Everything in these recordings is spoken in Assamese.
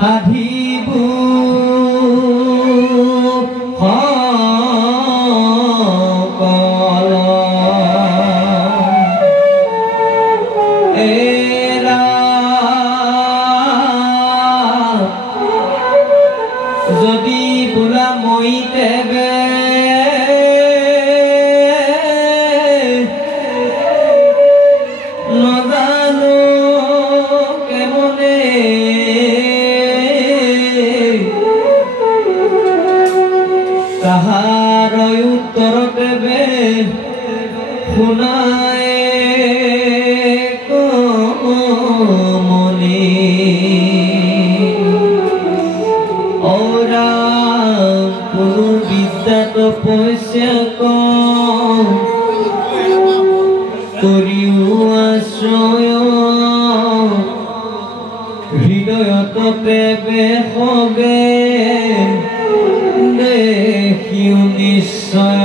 সাধিবু যদি বোলা মই তেবে নজানো কেমনে তাহাৰ উত্তৰ দেবে শুনাই কমনি কোনো বিদ্যাত পইচা কৰিও আশ্ৰয় হৃদয়ত পেবে সবে দেখিও নিশ্চয়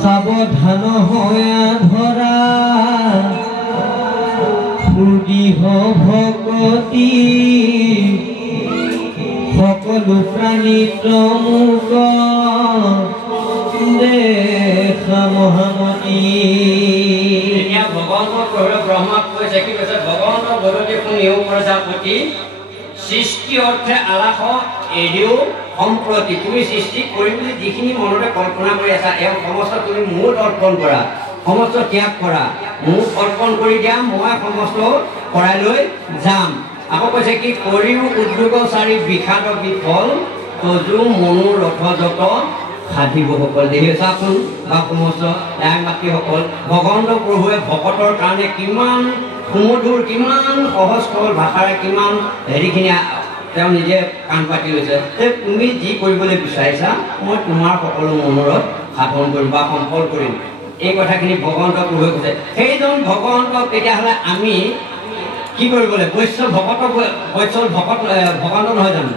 সাৱধান হয়া ধৰা সুদীহ ভকতি সকলো প্ৰাণীত মুক দেখা মহামণি এতিয়া ভগৱন্তৰ প্ৰভু ব্ৰহ্মাক কৈছে কি কৈছে ভগৱন্তৰ বদতি শুনিও প্ৰজাপতি সৃষ্টি অৰ্থে আলাস এৰিও সম্প্ৰতি তুমি সৃষ্টি কৰিম বুলি যিখিনি মনতে কল্পনা কৰি আছা এই সমস্ত তুমি মোক অৰ্পণ কৰা সমস্ত ত্যাগ কৰা মোক অৰ্পণ কৰি দিয়া মই সমস্ত কৰাই লৈ যাম আকৌ কৈছে কি কৰিও উদ্যোগ চাৰি বিষাদ বিফল তজু মনো ৰথ যত সাধিবসকল দেহে চাচোন বা সমস্ত ন্যায় মাতৃসকল ভগৱন্ত প্ৰভুৱে ভকতৰ কাৰণে কিমান সুমধুৰ কিমান সহজ সৰল ভাষাৰে কিমান হেৰিখিনি তেওঁ নিজে কাণ পাতি লৈছে যে তুমি যি কৰিবলৈ বিচাৰিছা মই তোমাৰ সকলো মনোৰথ সাধন কৰিম বা সম্ফল কৰিম এই কথাখিনি ভগৱন্ত প্ৰভুৱে কৈছে সেইজন ভগৱন্তক তেতিয়াহ'লে আমি কি কৰিব লাগে বৈষ্ণৱ ভকত ভগৱন্ত নহয় জানো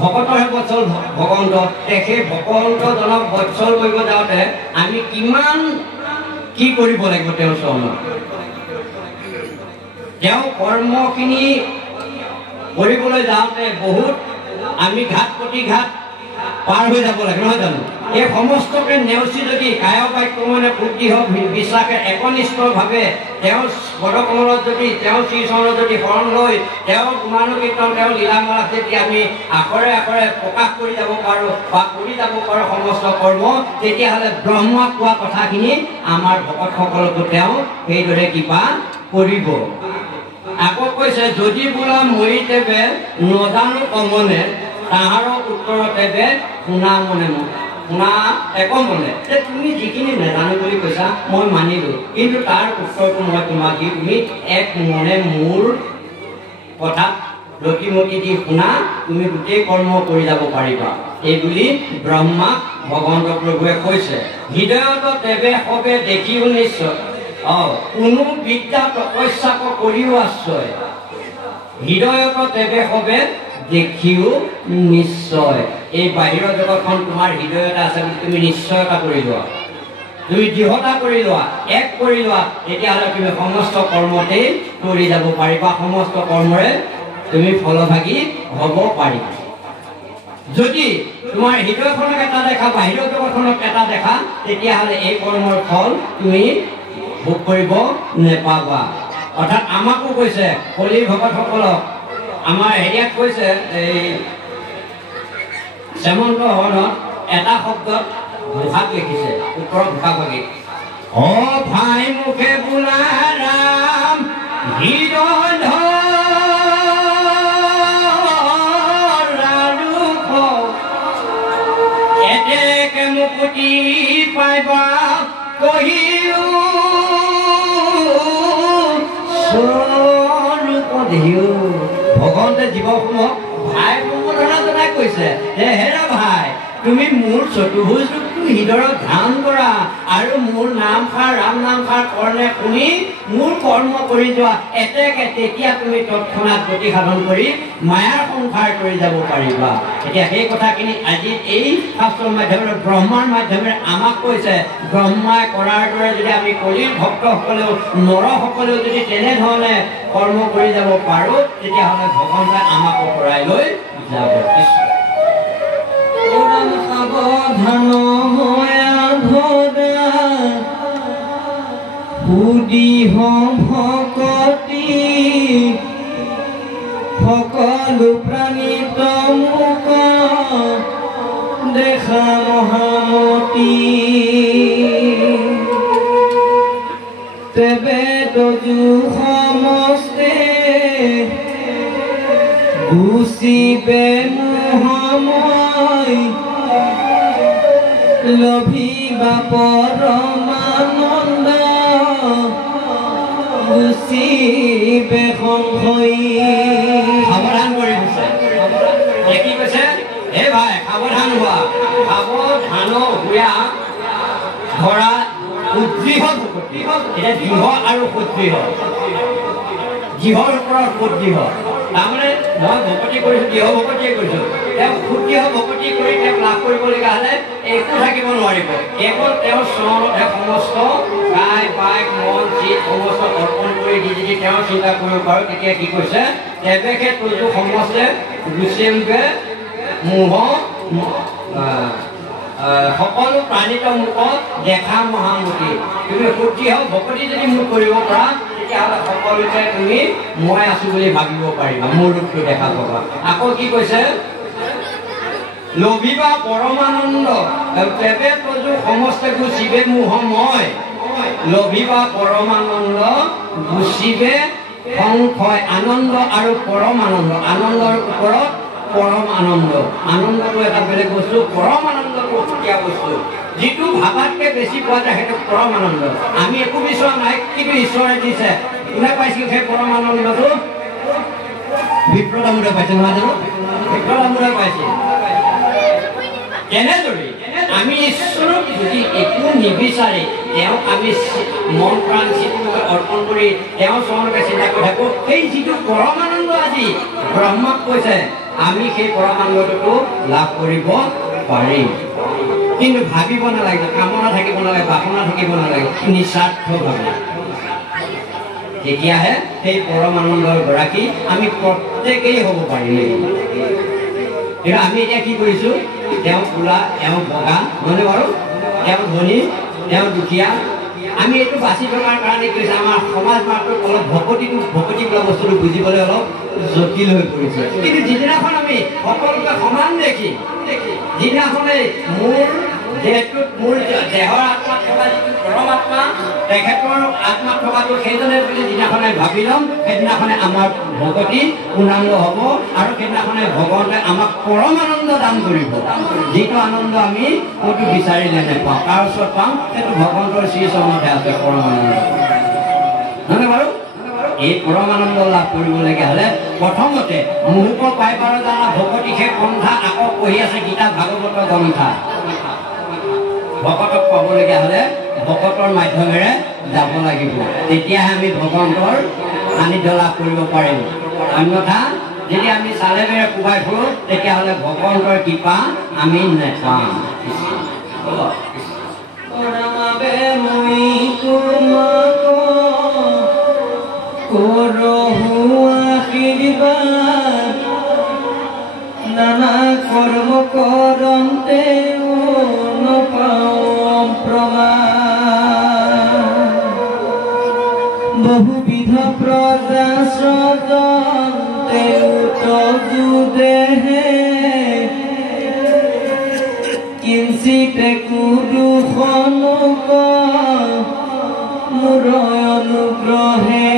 ভকতৰহে বৎসল ভগৱন্ত সেই ভগৱন্তজনক বৎসল কৰিব যাওঁতে আমি কিমান কি কৰিব লাগিব তেওঁৰ চৰণত তেওঁ কৰ্মখিনি কৰিবলৈ যাওঁতে বহুত আমি ঘাট প্ৰতিঘাট পাৰ হৈ যাব লাগে নহয় জানো এই সমস্তকে নেওচি যদি কায় বাক্য মানে বুদ্ধি হওক বিশ্বাসে একনিষ্ঠভাৱে তেওঁৰ পদকমলত যদি তেওঁৰ শ্ৰীচৰণত যদি শৰণ লৈ তেওঁৰ গুণানুকীৰ্তন তেওঁৰ লীলামালাক যদি আমি আখৰে আখৰে প্ৰকাশ কৰি যাব পাৰোঁ বা কৰি যাব পাৰোঁ সমস্ত কৰ্ম তেতিয়াহ'লে ব্ৰহ্মাক কোৱা কথাখিনি আমাৰ ভকতসকলকো তেওঁ সেইদৰে কিবা কৰিব আকৌ কৈছে যদি বোলা মৰি তেবে নজানো কমনে তাহাৰ উত্তৰতে শুনা মনে শুনা একো মনে যে তুমি যিখিনি নেজানো বুলি কৈছা মই মানিলোঁ কিন্তু তাৰ উত্তৰটো মই তোমাক দি তুমি এক মনে মোৰ কথাত ৰতিমতি দি শুনা তুমি গোটেই কৰ্ম কৰি যাব পাৰিবা এই বুলি ব্ৰহ্মাক ভগৱন্ত প্ৰভুৱে কৈছে হৃদয়ত তেবে সবে দেখিও নিশ্চয় কোনো বিদ্যা তপস্যাক কৰিও আশ্ৰয় হৃদয়ত তেবে সবে দেখিও নিশ্চয় এই বাহিৰৰ জগতখন তোমাৰ হৃদয়ত আছে বুলি তুমি নিশ্চয়তা কৰি লোৱা তুমি দৃঢ়তা কৰি লোৱা এক কৰি লোৱা তেতিয়াহ'লে তুমি সমস্ত কৰ্মতেই কৰি যাব পাৰিবা সমস্ত কৰ্মৰে তুমি ফলভাগী হ'ব পাৰিবা যদি তোমাৰ হৃদয়খনক এটা দেখা বাহিৰৰ জগতখনক এটা দেখা তেতিয়াহ'লে এই কৰ্মৰ ফল তুমি ভোগ কৰিব নেপাবা অৰ্থাৎ আমাকো কৈছে কলি ভকতসকলক আমাৰ হেৰিয়াত কৈছে এই শ্যামন্ত হৰণত এটা শব্দত ঘোষাত লিখিছে উত্তৰত ঘোষা ভাগি ভাই মুখে বোলা ৰাম হৃদয় এতেকে মুকুতি পাইবা কহিও ভগৱন্তে জীৱসমূহক ভাই সম্বোধনা জনাই কৈছে যে হেৰা ভাই তুমি মোৰ চতুৰ্ভুজ ৰূপটো হৃদয়ত ধ্যান কৰা আৰু মোৰ নামষাৰ ৰাম নামষাৰ কৰ্ণে শুনি মোৰ কৰ্ম কৰি যোৱা এতেকে তেতিয়া তুমি তৎক্ষণাৎ গতি সাধন কৰি মায়াৰ সংসাৰ কৰি যাব পাৰিবা। এতিয়া সেই কথাখিনি আজি এই শাস্ত্ৰৰ মাধ্যমেৰে ব্ৰহ্মাৰ মাধ্যমেৰে আমাক কৈছে। ব্ৰহ্মাই কৰাৰ দৰে যদি আমি কলিৰ ভক্তসকলেও নৰসকলেও যদি তেনেধৰণে কৰ্ম কৰি যাব পাৰোঁ তেতিয়াহ'লে ভগৱানে আমাকো কৰাই লৈ যাব। সাৱধান সুদিহ ভকতি সকলো প্ৰাণী তমুক দেখা মহামতি তেবে তজু সমস্তে গুচিবে মোহময় লভিবা পৰমানন্দ গুচিবে সংশয়ী। সাৱধান কৰি দিছে। কি কৈছে? হে ভাই সাৱধান হোৱা, সাৱধান হোৱা ধৰা উদ্দৃঢ় ভকতি। এতিয়া দৃঢ় আৰু সুদৃঢ়, দৃঢ়ৰ ওপৰত সুদৃঢ়। তাৰমানে মই ভকতি কৰিছোঁ, দৃঢ় ভকতিয়ে কৰিছোঁ। তেওঁ সুদৃঢ় ভকতি কৰি তেওঁক লাভ কৰিবলগীয়া হ'লে একো থাকিব নোৱাৰিব। কেৱল তেওঁৰ চৰণতহে সমস্ত কায় বাক মন চিত সমস্ত অৰ্পণ কৰি দি যদি তেওঁ চিন্তা কৰিব পাৰোঁ তেতিয়া কি কৈছে? তেৱেহে তোজো সমস্তে গুচিবে মোহ সকলো প্ৰাণীত মুখত দেখা মহামতি। তুমি সুদৃঢ় ভকতি যদি মোক কৰিব পাৰা তেতিয়াহ'লে সকলোতে তুমি মই আছো বুলি ভাবিব পাৰিবা, মোৰ ৰূপটো দেখা পাবা। আকৌ কি কৈছে? লভিবা পৰমানন্দ তেৱে তজু সমস্ত গুচিবে মোহময়। লভিবা পৰমানন্দ গুচিবে সংশয়। আনন্দ আৰু পৰম আনন্দ, আনন্দৰ ওপৰত পৰম আনন্দ। আনন্দটো এটা বেলেগ বস্তু, পৰম আনন্দটো সুকীয়া বস্তু। যিটো ভাবাতকৈ বেছি পোৱা যায় সেইটো পৰম আনন্দ। আমি একো বিচৰা নাই, কিন্তু ঈশ্বৰে দিছে। কোনে পাইছিল সেই পৰম আনন্দটো? বিপ্ৰতামোদে পাইছে নহয় জানো? বিপ্ৰতামোদে পাইছিল। তেনেদৰে আমি ঈশ্বৰক যদি একো নিবিচাৰি তেওঁক আমি মন প্ৰাণ চিত্তকে অৰ্পণ কৰি তেওঁৰ চৰণকে চিন্তা কৰি থাকোঁ, সেই যিটো পৰম আনন্দ আজি ব্ৰহ্মাক কৈছে আমি সেই পৰম আনন্দটো লাভ কৰিব পাৰিম। কিন্তু ভাবিব নালাগে, কামনা থাকিব নালাগে, বাসনা থাকিব নালাগে, নিস্বাৰ্থভাৱে। তেতিয়াহে সেই পৰম আনন্দৰ গৰাকী আমি প্ৰত্যেকেই হ'ব পাৰিম। কিন্তু আমি এতিয়া কি কৰিছোঁ? তেওঁ কোলা, তেওঁ বগা, হয়নে বাৰু? তেওঁ ধনী, তেওঁ দুখীয়া। আমি এইটো বাছি থকাৰ কাৰণে কি হৈছে? আমাৰ সমাজ মাত্ৰক অলপ ভকতি বোলা বস্তুটো বুজিবলৈ অলপ জটিল হৈ পৰিছে। কিন্তু যিদিনাখন আমি সকলোকে সমান দেখি, যিদিনাখনে মোৰ দেহটোত মোৰ দেহৰ আত্মাত থকা যিটো পৰম আত্মা, তেখেতৰ আত্মাত থকাটো সেইজনে বুলি যিদিনাখনে ভাবি ল'ম, সেইদিনাখনে আমাৰ ভকতি পূৰ্ণাংগ হ'ব আৰু সেইদিনাখনে ভগৱানে আমাক পৰম আনন্দ দান কৰিব। যিটো আনন্দ আমি ক'তো বিচাৰিলে নাপাওঁ, তাৰ ওচৰত পাওঁ, সেইটো ভগৱন্তৰ শ্ৰীচৰণতে আছে পৰম আনন্দ। নহয় বাৰু? এই পৰম আনন্দ লাভ কৰিবলগীয়া হ'লে প্ৰথমতে মুহুক পাইবাৰ জানা ভকতি সেই পন্থা আকৌ পঢ়ি আছে গীতা ভাগৱত গ্ৰন্থা। ভকতক পাবলগীয়া হ'লে ভকতৰ মাধ্যমেৰে যাব লাগিব, তেতিয়াহে আমি ভগৱন্তৰ সান্নিধ্য লাভ কৰিব পাৰিম। অন্যথা যদি আমি চালেৰে কোবাই ফুৰোঁ তেতিয়াহ'লে ভগৱন্তৰ কৃপা আমি নেপাম। নানা কৰ্ম কৰন্তে নপাওঁ প্ৰমাণ বহুবিধ প্ৰজা স্ৰজন্তে তজু দেহে কিঞ্চিতে কুদুষনুক মোৰ অনুগ্ৰহে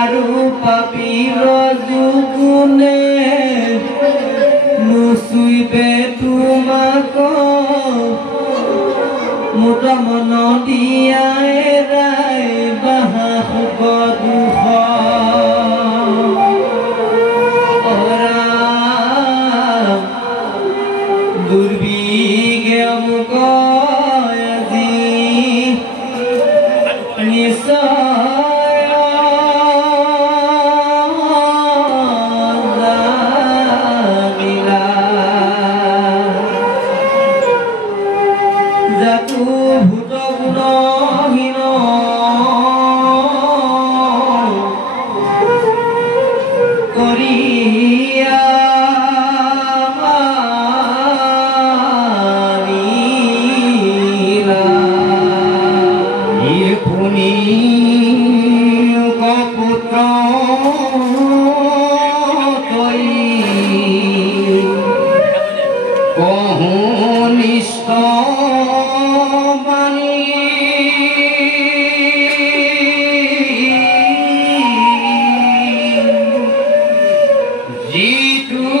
আৰু পাপীৰ যুগুণে নুচুইবে তোমাক মুদ মন দিয়াই ৰাই বাহা সুখ দুখ Jitu